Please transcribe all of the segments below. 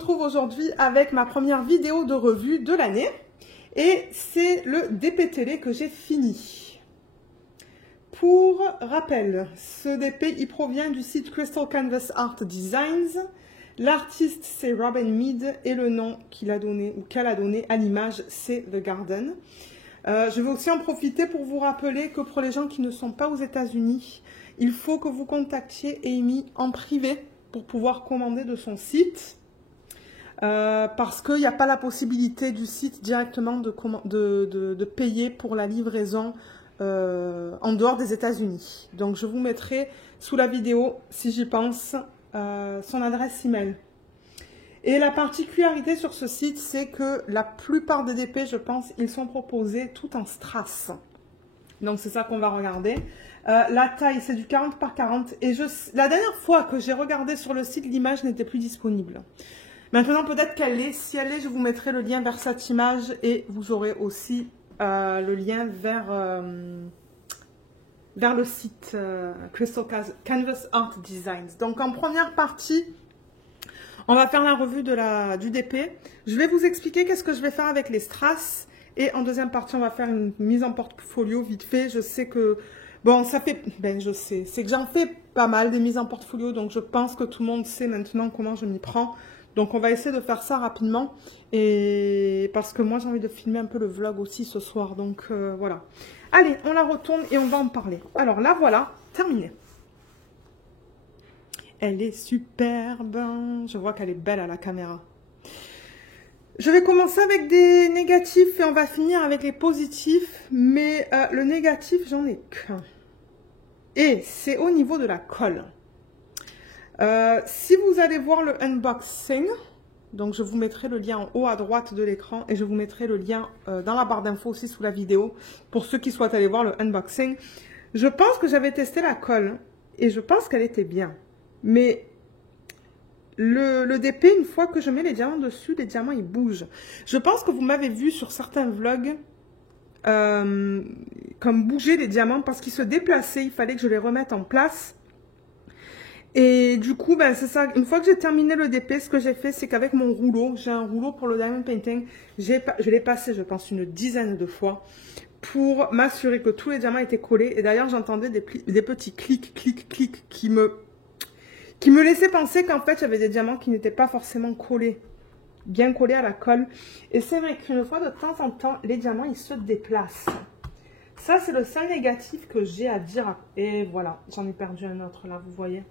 retrouve aujourd'hui avec ma première vidéo de revue de l'année. Et c'est le DP télé que j'ai fini. Pour rappel, ce DP, il provient du site Crystal Canvas Art Designs. L'artiste, c'est Robin Mead et le nom qu'il a donné ou qu'elle a donné à l'image, c'est The Garden. Je vais aussi en profiter pour vous rappeler que pour les gens qui ne sont pas aux États-Unis, il faut que vous contactiez Amy en privé pour pouvoir commander de son site. Parce qu'il n'y a pas la possibilité du site directement de payer pour la livraison en dehors des États-Unis. Donc je vous mettrai sous la vidéo, si j'y pense, son adresse email. Et la particularité sur ce site, c'est que la plupart des DP, je pense, ils sont proposés tout en strass. Donc c'est ça qu'on va regarder. La taille, c'est du 40 par 40. Et la dernière fois que j'ai regardé sur le site, l'image n'était plus disponible. Maintenant, peut-être qu'elle l'est. Si elle l'est, je vous mettrai le lien vers cette image et vous aurez aussi le lien vers le site Crystal Canvas Art Designs. Donc, en première partie, on va faire la revue du DP. Je vais vous expliquer qu'est-ce que je vais faire avec les strass. Et en deuxième partie, on va faire une mise en portfolio vite fait. Je sais que... Bon, ça fait... je sais. C'est que j'en fais pas mal des mises en portfolio. Donc, je pense que tout le monde sait maintenant comment je m'y prends. Donc, on va essayer de faire ça rapidement. Et parce que moi, j'ai envie de filmer un peu le vlog aussi ce soir. Donc, voilà. Allez, on la retourne et on va en parler. Alors, là, voilà. Terminé. Elle est superbe. Je vois qu'elle est belle à la caméra. Je vais commencer avec des négatifs et on va finir avec les positifs. Mais le négatif, j'en ai qu'un. Et c'est au niveau de la colle. Si vous allez voir le unboxing, donc je vous mettrai le lien en haut à droite de l'écran et je vous mettrai le lien dans la barre d'infos aussi sous la vidéo pour ceux qui souhaitent aller voir le unboxing. Je pense que j'avais testé la colle et je pense qu'elle était bien. Mais le DP, une fois que je mets les diamants dessus, les diamants ils bougent. Je pense que vous m'avez vu sur certains vlogs comme bouger les diamants parce qu'ils se déplaçaient, il fallait que je les remette en place. Et du coup, c'est ça. Une fois que j'ai terminé le DP, ce que j'ai fait, c'est qu'avec mon rouleau, j'ai un rouleau pour le diamond painting, je l'ai passé, je pense, une dizaine de fois pour m'assurer que tous les diamants étaient collés. Et d'ailleurs, j'entendais des petits clics, clics, clics qui me laissaient penser qu'en fait, j'avais des diamants qui n'étaient pas forcément collés, bien collés à la colle. Et c'est vrai qu'une fois de temps en temps, les diamants, ils se déplacent. Ça, c'est le seul négatif que j'ai à dire. Et voilà, j'en ai perdu un autre là, vous voyez.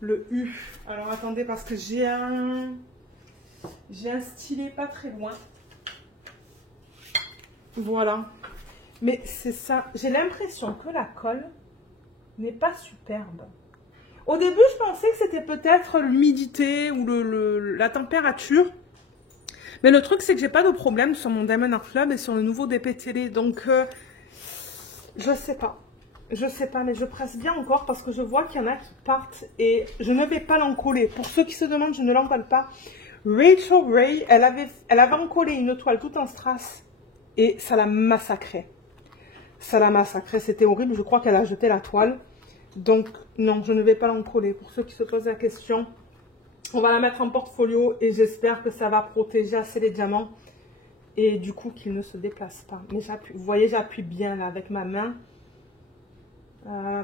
Le U. Alors attendez parce que j'ai un stylet pas très loin. Voilà. Mais c'est ça. J'ai l'impression que la colle n'est pas superbe. Au début, je pensais que c'était peut-être l'humidité ou la température. Mais le truc, c'est que j'ai pas de problème sur mon Diamond Art Club et sur le nouveau DP télé. Donc, je sais pas. Je sais pas, mais je presse bien encore parce que je vois qu'il y en a qui partent et je ne vais pas l'encoller. Pour ceux qui se demandent, je ne l'encolle pas. Rachel Ray, elle avait encollé une toile toute en strass et ça l'a massacré. Ça l'a massacré, c'était horrible. Je crois qu'elle a jeté la toile. Donc, non, je ne vais pas l'encoller. Pour ceux qui se posent la question, on va la mettre en portfolio et j'espère que ça va protéger assez les diamants et du coup qu'ils ne se déplacent pas. Mais j'appuie, vous voyez, j'appuie bien là avec ma main.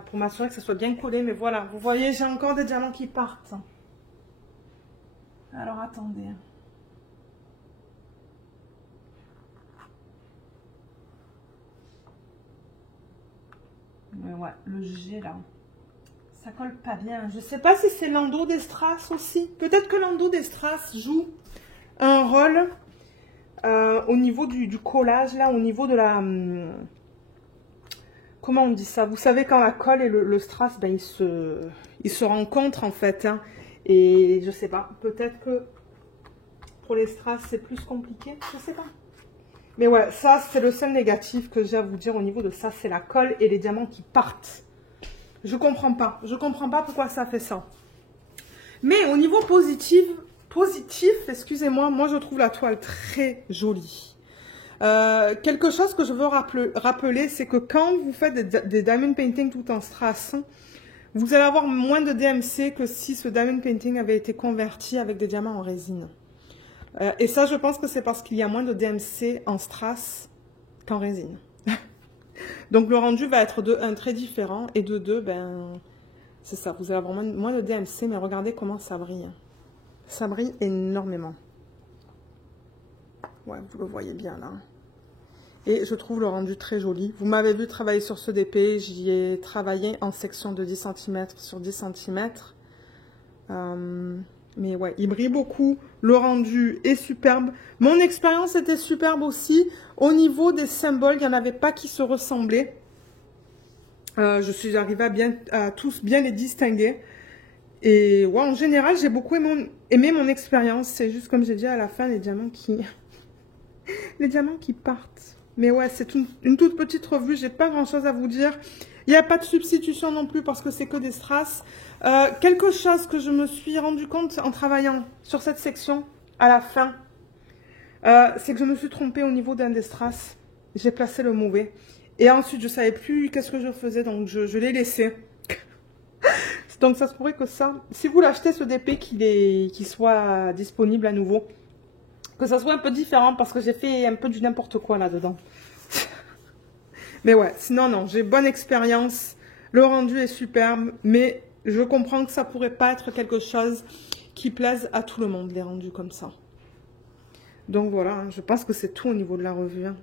Pour m'assurer que ça soit bien collé, mais voilà, vous voyez, j'ai encore des diamants qui partent. Alors, attendez. Mais ouais, le G, là, ça colle pas bien. Je sais pas si c'est l'endos des strass aussi. Peut-être que l'endos des strass joue un rôle au niveau du collage, là, au niveau de la... Comment on dit ça? Vous savez, quand la colle et le strass, ils se rencontrent en fait. Hein. Et je sais pas, peut-être que pour les strass, c'est plus compliqué. Je sais pas. Mais ouais, ça, c'est le seul négatif que j'ai à vous dire au niveau de ça. C'est la colle et les diamants qui partent. Je comprends pas. Je comprends pas pourquoi ça fait ça. Mais au niveau positif, excusez-moi, moi je trouve la toile très jolie. Quelque chose que je veux rappeler, c'est que quand vous faites des diamond painting tout en strass, Vous allez avoir moins de DMC que si ce diamond painting avait été converti avec des diamants en résine. Et ça, je pense que c'est parce qu'il y a moins de DMC en strass qu'en résine. Donc le rendu va être de 1 très différent et de 2, ben, c'est ça, vous allez avoir moins de DMC, mais regardez comment ça brille. Ça brille énormément. Ouais, vous le voyez bien là. Et je trouve le rendu très joli. Vous m'avez vu travailler sur ce DP, j'y ai travaillé en section de 10 cm sur 10 cm. Mais ouais, il brille beaucoup, le rendu est superbe. Mon expérience était superbe aussi. Au niveau des symboles, il n'y en avait pas qui se ressemblaient. Je suis arrivée à tous bien les distinguer. Et ouais, en général, j'ai beaucoup aimé mon expérience. C'est juste comme j'ai dit à la fin, les diamants qui partent. Mais ouais, c'est une toute petite revue. J'ai pas grand chose à vous dire. Il n'y a pas de substitution non plus parce que c'est que des strass. Quelque chose que je me suis rendu compte en travaillant sur cette section à la fin, c'est que je me suis trompée au niveau d'un des strass. J'ai placé le mauvais. Et ensuite, je ne savais plus qu'est-ce que je faisais, donc je l'ai laissé. Donc ça se pourrait que ça, si vous l'achetez ce DP, qu'il soit disponible à nouveau, que ça soit un peu différent parce que j'ai fait un peu du n'importe quoi là-dedans. Mais ouais, sinon non, j'ai bonne expérience, le rendu est superbe, mais je comprends que ça pourrait pas être quelque chose qui plaise à tout le monde, les rendus comme ça. Donc voilà, hein, je pense que c'est tout au niveau de la revue. Hein.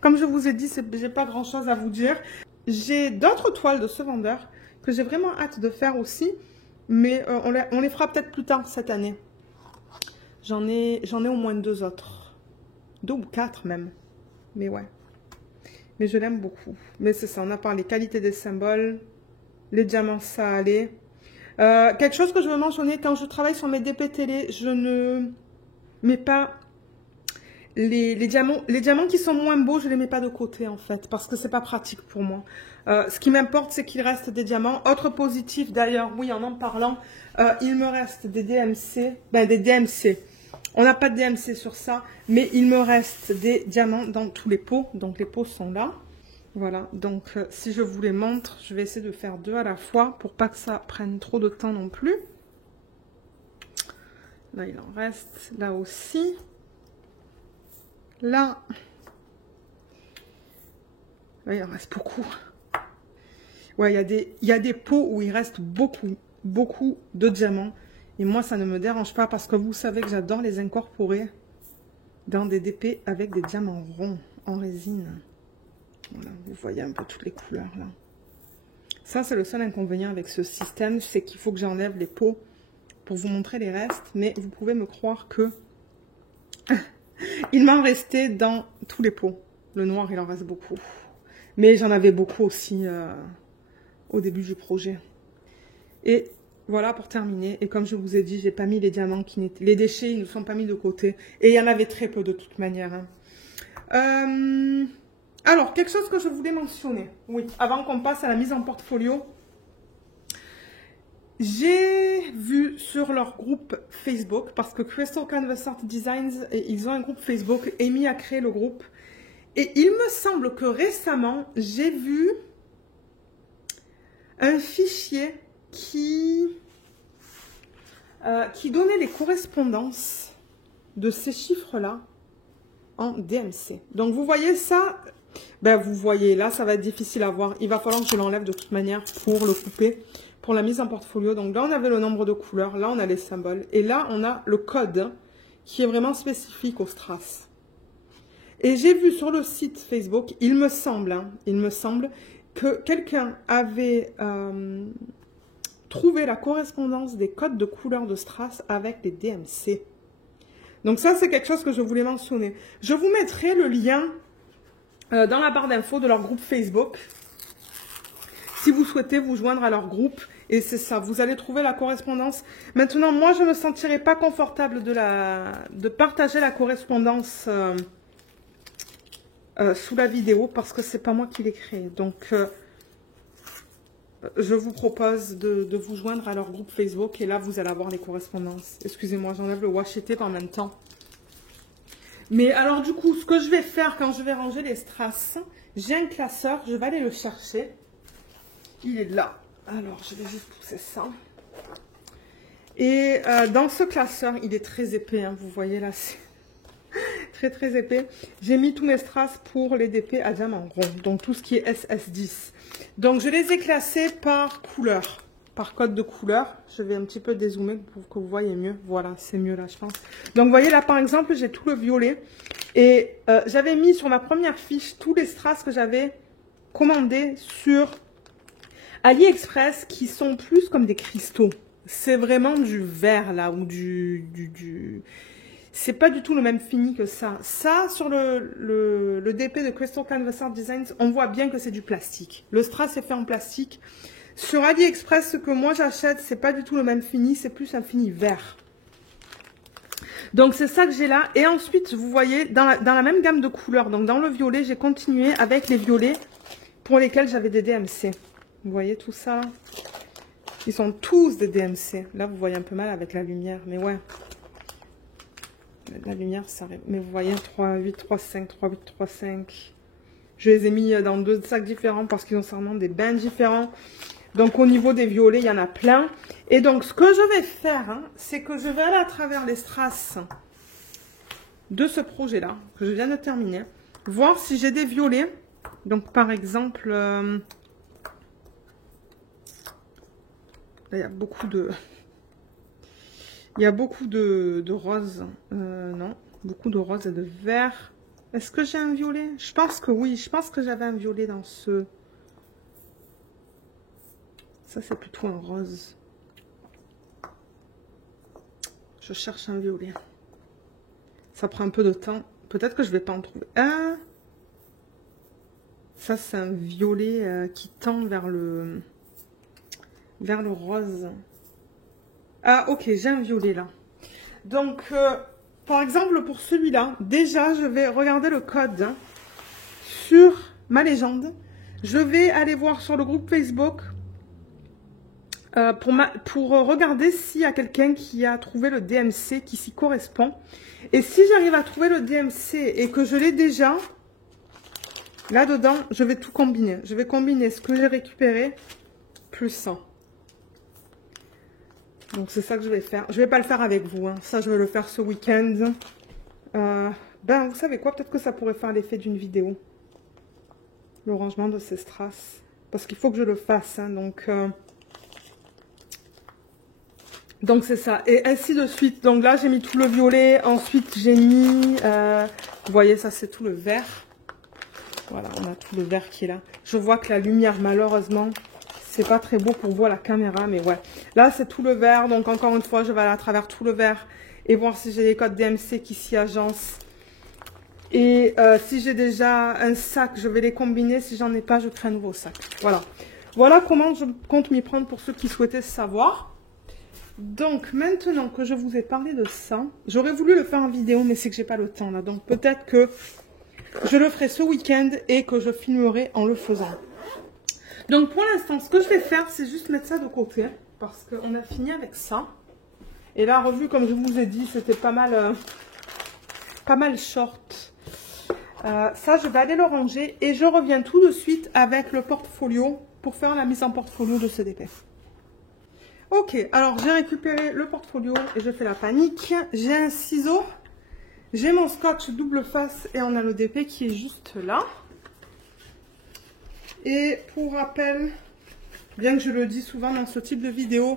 Comme je vous ai dit, j'ai pas grand chose à vous dire. J'ai d'autres toiles de ce vendeur que j'ai vraiment hâte de faire aussi, mais on les fera peut-être plus tard cette année. J'en ai au moins 2 autres. 2 ou 4 même. Mais ouais. Mais je l'aime beaucoup. Mais c'est ça, on a parlé qualité des symboles, les diamants, ça allait. Quelque chose que je veux mentionner, quand je travaille sur mes DP télé, je ne mets pas les diamants qui sont moins beaux, je les mets pas de côté en fait, parce que c'est pas pratique pour moi. Ce qui m'importe, c'est qu'il reste des diamants. Autre positif d'ailleurs, oui, en parlant, il me reste des DMC, des DMC. On n'a pas de DMC sur ça, mais il me reste des diamants dans tous les pots. Donc les pots sont là. Voilà, donc si je vous les montre, je vais essayer de faire 2 à la fois pour pas que ça prenne trop de temps non plus. Là, il en reste, là aussi. Là, il en reste beaucoup. Ouais, il y a des pots où il reste beaucoup de diamants. Et moi, ça ne me dérange pas parce que vous savez que j'adore les incorporer dans des DP avec des diamants ronds en résine. Voilà, vous voyez un peu toutes les couleurs là. Ça, c'est le seul inconvénient avec ce système, c'est qu'il faut que j'enlève les pots pour vous montrer les restes. Mais vous pouvez me croire que il m'en restait dans tous les pots. Le noir, il en reste beaucoup. Mais j'en avais beaucoup aussi au début du projet. Et voilà pour terminer. Et comme je vous ai dit, j'ai pas mis les diamants qui n'étaient... Les déchets, ils ne sont pas mis de côté. Et il y en avait très peu de toute manière. Hein. Alors, quelque chose que je voulais mentionner. Oui, avant qu'on passe à la mise en portfolio. J'ai vu sur leur groupe Facebook, parce que Crystal Canvas Art Designs, ils ont un groupe Facebook, Amy a créé le groupe. Et il me semble que récemment, j'ai vu un fichier qui donnait les correspondances de ces chiffres-là en DMC. Donc vous voyez ça, vous voyez là, ça va être difficile à voir. Il va falloir que je l'enlève de toute manière pour le couper, pour la mise en portfolio. Donc là, on avait le nombre de couleurs, là, on a les symboles. Et là, on a le code qui est vraiment spécifique au strass. Et j'ai vu sur le site Facebook, il me semble que quelqu'un avait trouvé la correspondance des codes de couleurs de strass avec les DMC. Donc ça, c'est quelque chose que je voulais mentionner. Je vous mettrai le lien dans la barre d'infos de leur groupe Facebook. Si vous souhaitez vous joindre à leur groupe, et c'est ça, vous allez trouver la correspondance. Maintenant, moi, je ne me sentirais pas confortable de partager la correspondance sous la vidéo parce que c'est pas moi qui l'ai créée. Donc, je vous propose de vous joindre à leur groupe Facebook et là, vous allez avoir les correspondances. Excusez-moi, j'enlève le washi tape en même temps. Mais alors, du coup, ce que je vais faire quand je vais ranger les strass, j'ai un classeur, je vais aller le chercher. Il est là. Alors, je vais juste pousser ça. Et dans ce classeur, il est très épais, hein, vous voyez là, c'est très épais. J'ai mis tous mes strass pour les DP à diamant rond, donc tout ce qui est SS10. Donc je les ai classés par couleur, par code de couleur. Je vais un petit peu dézoomer pour que vous voyez mieux. Voilà, c'est mieux là, je pense. Donc vous voyez là, par exemple, j'ai tout le violet. Et j'avais mis sur ma première fiche tous les strass que j'avais commandés sur AliExpress qui sont plus comme des cristaux. C'est vraiment du vert là, ou c'est pas du tout le même fini que ça. Ça, sur le DP de Crystal Canvas Art Designs, on voit bien que c'est du plastique. Le strass est fait en plastique. Sur AliExpress, ce que moi j'achète, c'est pas du tout le même fini, c'est plus un fini vert. Donc c'est ça que j'ai là. Et ensuite, vous voyez, dans la même gamme de couleurs, donc dans le violet, j'ai continué avec les violets pour lesquels j'avais des DMC. Vous voyez tout ça? Ils sont tous des DMC. Là, vous voyez un peu mal avec la lumière, mais ouais. La lumière, ça arrive. Mais vous voyez, 3, 8, 3, 5, 3, 8, 3, 5. Je les ai mis dans 2 sacs différents parce qu'ils ont sûrement des bains différents. Donc, au niveau des violets, il y en a plein. Et donc, ce que je vais faire, hein, c'est que je vais aller à travers les strass de ce projet-là, que je viens de terminer, voir si j'ai des violets. Donc, par exemple, là, il y a beaucoup de... Il y a beaucoup de roses. Non, beaucoup de roses et de verts. Est-ce que j'ai un violet? Je pense que oui. Je pense que j'avais un violet dans ce... Ça, c'est plutôt un rose. Je cherche un violet. Ça prend un peu de temps. Peut-être que je ne vais pas en trouver. Ah! Ça, c'est un violet qui tend vers le rose. Ah, ok, j'ai un violet là. Donc, par exemple, pour celui-là, déjà, je vais regarder le code sur ma légende. Je vais aller voir sur le groupe Facebook pour regarder s'il y a quelqu'un qui a trouvé le DMC qui s'y correspond. Et si j'arrive à trouver le DMC et que je l'ai déjà, là-dedans, je vais tout combiner. Je vais combiner ce que j'ai récupéré plus ça. Donc, c'est ça que je vais faire. Je ne vais pas le faire avec vous. Hein. Ça, je vais le faire ce week-end. Ben, vous savez quoi? Peut-être que ça pourrait faire l'effet d'une vidéo. Le rangement de ces strass. Parce qu'il faut que je le fasse. Hein. Donc, c'est ça. Et ainsi de suite. Donc, là, j'ai mis tout le violet. Ensuite, j'ai mis... vous voyez, ça, c'est tout le vert. Voilà, on a tout le vert qui est là. Je vois que la lumière, malheureusement... C'est pas très beau pour vous à la caméra, mais ouais. Là, c'est tout le vert. Donc, encore une fois, je vais aller à travers tout le vert et voir si j'ai les codes DMC qui s'y agencent. Et si j'ai déjà un sac, je vais les combiner. Si j'en ai pas, je crée un nouveau sac. Voilà. Voilà comment je compte m'y prendre pour ceux qui souhaitaient savoir. Donc, maintenant que je vous ai parlé de ça, j'aurais voulu le faire en vidéo, mais c'est que j'ai pas le temps là. Donc, peut-être que je le ferai ce week-end et que je filmerai en le faisant. Donc, pour l'instant, ce que je vais faire, c'est juste mettre ça de côté. Parce qu'on a fini avec ça. Et la revue, comme je vous ai dit, c'était pas mal short. Ça, je vais aller le ranger. Et je reviens tout de suite avec le portfolio pour faire la mise en portfolio de ce DP. Ok, alors j'ai récupéré le portfolio et je fais la panique. J'ai un ciseau. J'ai mon scotch double face et on a le DP qui est juste là. Et pour rappel, bien que je le dis souvent dans ce type de vidéo,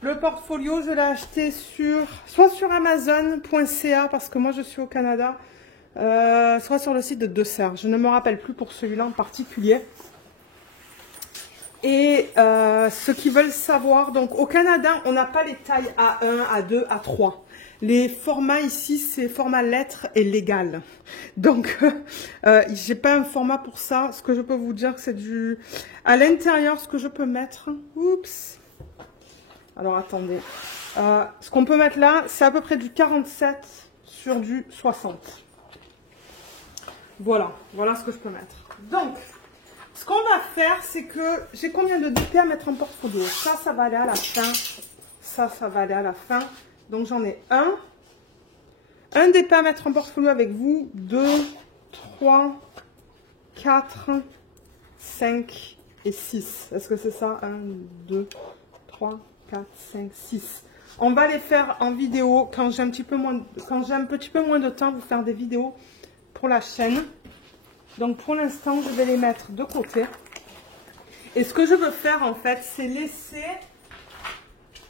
le portfolio, je l'ai acheté soit sur Amazon.ca parce que moi je suis au Canada, soit sur le site de Dessert. Je ne me rappelle plus pour celui-là en particulier. Et ceux qui veulent savoir, donc au Canada, on n'a pas les tailles A1, A2, A3. Les formats ici, c'est format lettres et légal. Donc, j'ai pas un format pour ça. Ce que je peux vous dire, c'est du... À l'intérieur, ce que je peux mettre... Oups. Alors, attendez. Ce qu'on peut mettre là, c'est à peu près du 47 sur du 60. Voilà. Voilà ce que je peux mettre. Donc, ce qu'on va faire, c'est que... J'ai combien de DP à mettre en portfolio? Ça va aller à la fin. Ça va aller à la fin. Donc, j'en ai un DP à mettre en portfolio avec vous, 2, 3, 4, 5 et 6. Est-ce que c'est ça? 1, 2, 3, 4, 5, 6. On va les faire en vidéo quand j'ai un petit peu moins de temps pour faire des vidéos pour la chaîne. Donc pour l'instant, je vais les mettre de côté. Et ce que je veux faire en fait, c'est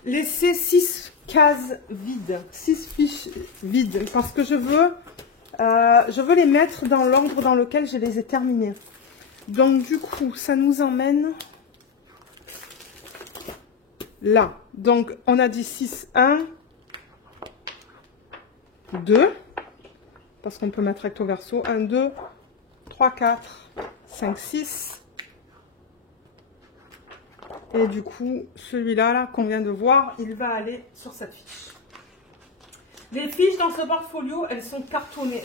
laisser 6 cases vides, 6 fiches vides, parce que je veux les mettre dans l'ordre dans lequel je les ai terminées. Donc du coup, ça nous emmène là. Donc on a dit 6, 1, 2, parce qu'on peut mettre recto verso, 1, 2, 3, 4, 5, 6. Et du coup, celui-là là, qu'on vient de voir, il va aller sur cette fiche. Les fiches dans ce portfolio, elles sont cartonnées.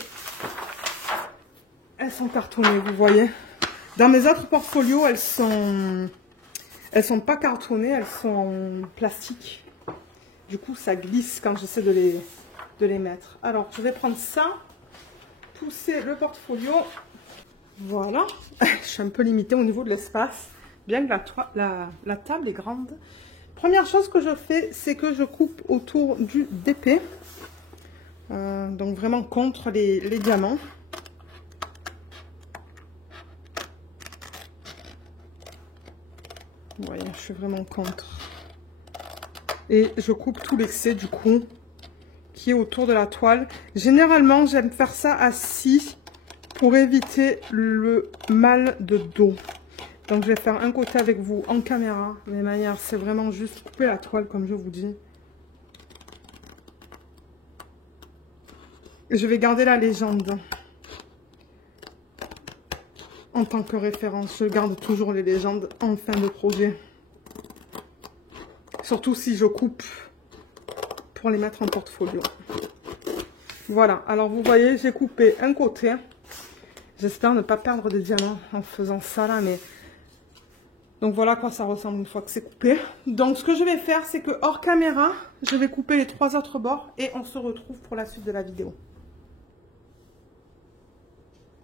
Elles sont cartonnées, vous voyez. Dans mes autres portfolios, elles sont pas cartonnées, elles sont en plastique. Du coup, ça glisse quand j'essaie de les mettre. Alors, je vais prendre ça, pousser le portfolio. Voilà. Je suis un peu limitée au niveau de l'espace. Bien que la table est grande. Première chose que je fais, c'est que je coupe autour du DP. Donc vraiment contre les diamants. Vous voyez, je suis vraiment contre. Et je coupe tout l'excès du coup qui est autour de la toile. Généralement, j'aime faire ça assis pour éviter le mal de dos. Donc je vais faire un côté avec vous en caméra. De manière, c'est vraiment juste couper la toile comme je vous dis. Et je vais garder la légende en tant que référence. Je garde toujours les légendes en fin de projet. Surtout si je coupe pour les mettre en portfolio. Voilà, alors vous voyez, j'ai coupé un côté. J'espère ne pas perdre des diamants en faisant ça là, mais... Donc voilà à quoi ça ressemble une fois que c'est coupé. Donc ce que je vais faire, c'est que hors caméra, je vais couper les 3 autres bords et on se retrouve pour la suite de la vidéo.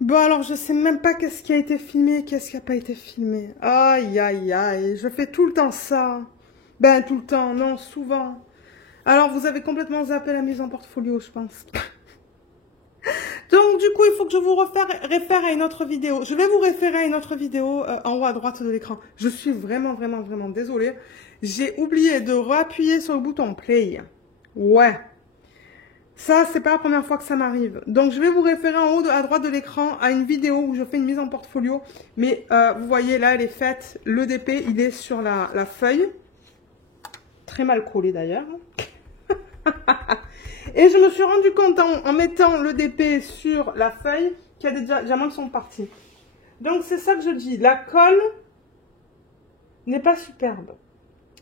Bon alors je sais même pas qu'est-ce qui a été filmé et qu'est-ce qui n'a pas été filmé. Aïe aïe aïe, je fais tout le temps ça. Ben tout le temps, non, souvent. Alors vous avez complètement zappé la mise en portfolio, je pense. Donc, du coup, il faut que je vous réfère à une autre vidéo. Je vais vous référer à une autre vidéo en haut à droite de l'écran. Je suis vraiment désolée. J'ai oublié de réappuyer sur le bouton play. Ouais. Ça, c'est pas la première fois que ça m'arrive. Donc, je vais vous référer en haut à droite de l'écran à une vidéo où je fais une mise en portfolio. Mais vous voyez, là, elle est faite. Le DP, il est sur la feuille. Très mal collé d'ailleurs. Et je me suis rendu compte en mettant le DP sur la feuille qu'il y a des diamants qui sont partis. Donc c'est ça que je dis. La colle n'est pas superbe.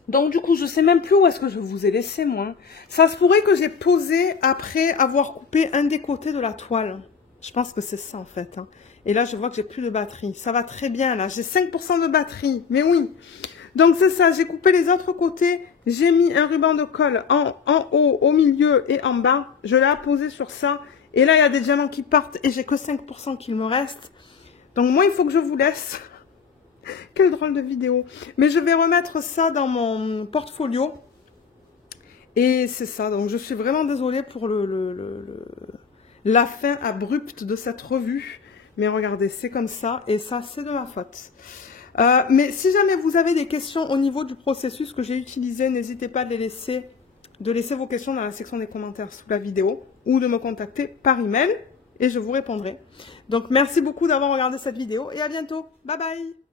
Donc du coup, je ne sais même plus où est-ce que je vous ai laissé moi. Ça se pourrait que j'ai posé après avoir coupé un des côtés de la toile. Je pense que c'est ça en fait. Hein. Et là, je vois que j'ai plus de batterie. Ça va très bien là. J'ai 5% de batterie. Mais oui. Donc c'est ça, j'ai coupé les autres côtés, j'ai mis un ruban de colle en haut, au milieu et en bas. Je l'ai apposé sur ça. Et là, il y a des diamants qui partent et j'ai que 5% qu'il me reste. Donc moi, il faut que je vous laisse. Quelle drôle de vidéo. Mais je vais remettre ça dans mon portfolio. Et c'est ça, donc je suis vraiment désolée pour la fin abrupte de cette revue. Mais regardez, c'est comme ça et ça, c'est de ma faute. Mais si jamais vous avez des questions au niveau du processus que j'ai utilisé, n'hésitez pas de laisser vos questions dans la section des commentaires sous la vidéo ou de me contacter par email et je vous répondrai. Donc merci beaucoup d'avoir regardé cette vidéo et à bientôt. Bye bye.